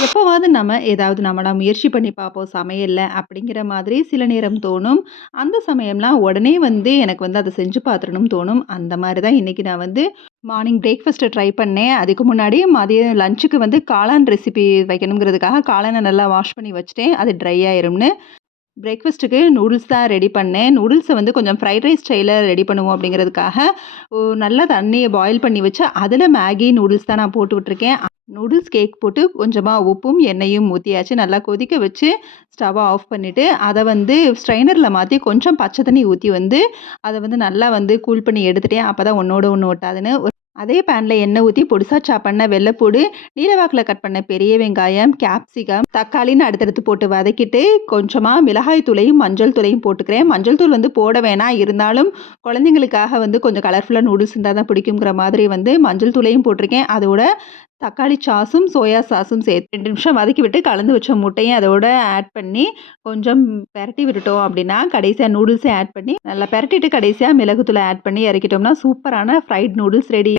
எப்பவாவது நம்ம ஏதாவது நம்மளா முயற்சி பண்ணி பார்ப்போம் சமையல்ல அப்படிங்கிற மாதிரி சில நேரம் தோணும். அந்த சமயம்லாம் உடனே வந்து எனக்கு வந்து அத செஞ்சு பார்த்துறணும்னு தோணும். அந்த மாரி தான் இன்னைக்கு நான் வந்து மார்னிங் பிரேக்ஃபாஸ்ட் ட்ரை பண்ணேன். அதுக்கு முன்னாடி மதியம் லஞ்சுக்கு வந்து காளான் ரெசிபி வைக்கணுங்கிறதுக்காக காளான நல்லா வாஷ் பண்ணி வச்சுட்டேன். அது ட்ரை ஆயிரும்னு. பிரேக்ஃபாஸ்ட்டுக்கு நூடுல்ஸ் தான் ரெடி பண்ணேன். நூடுல்ஸ வந்து கொஞ்சம் ஃப்ரைட் ரைஸ் ஸ்டைல்ல ரெடி பண்ணுவோம் அப்படிங்கிறதுக்காக, நல்லா தண்ணிய பாயில் பண்ணி வச்சு, அதில மேகி நூடுல்ஸ் தான் நான் போட்டு விட்டுருக்கேன். நூடுல்ஸ் கேக் போட்டு கொஞ்சமா உப்பும், எண்ணெயும் ஊத்தியாச்சு. நல்லா கொதிக்க வச்சு ஸ்டவ்வ ஆஃப் பண்ணிட்டு, அத வந்து ஸ்ட்ரெய்னர்ல மாத்தி கொஞ்சம் பச்ச தண்ணி ஊத்தி வந்து, அத வந்து நல்லா வந்து கூல் பண்ணி எடுத்துட்டேன். அப்பதான் ஒண்ணோட ஒண்ணு ஒட்டாதுன்னு. அதே பேன்ல எண்ணெய் ஊத்தி பொடிசா சாப் பண்ண வெள்ளைப்பூடு, நீல வாக்குல கட் பண்ண பெரிய வெங்காயம், கேப்சிகம், தக்காளின்னு அடுத்தடுத்து போட்டு வதக்கிட்டு, கொஞ்சமா மிளகாய் தூளையும், மஞ்சள் தூளையும் போட்டுக்கிறேன். மஞ்சள் தூள் வந்து போட வேணாம். இருந்தாலும் குழந்தைங்களுக்காக வந்து கொஞ்சம் கலர்ஃபுல்லா நூடுல்ஸ் இருந்தா தான் பிடிக்குங்கிற மாதிரி வந்து மஞ்சள் தூளையும் போட்டிருக்கேன். அதோட தக்காளி சாஸும், சோயா சாஸும் சேர்த்து 2 நிமிஷம் வதக்கி விட்டு கலந்து வச்ச முட்டையும் அதோட ஆட் பண்ணி, கொஞ்சம் பெரட்டி விட்டுட்டோம் அப்படின்னா, கடைசியா நூடுல்ஸையும் ஆட் பண்ணி, நல்லா பெரட்டிட்டு கடைசியா மிளகுத்தூள ஆட் பண்ணி இறக்கிட்டோம்னா, சூப்பரான ஃப்ரைட் நூடுல்ஸ் ரெடி.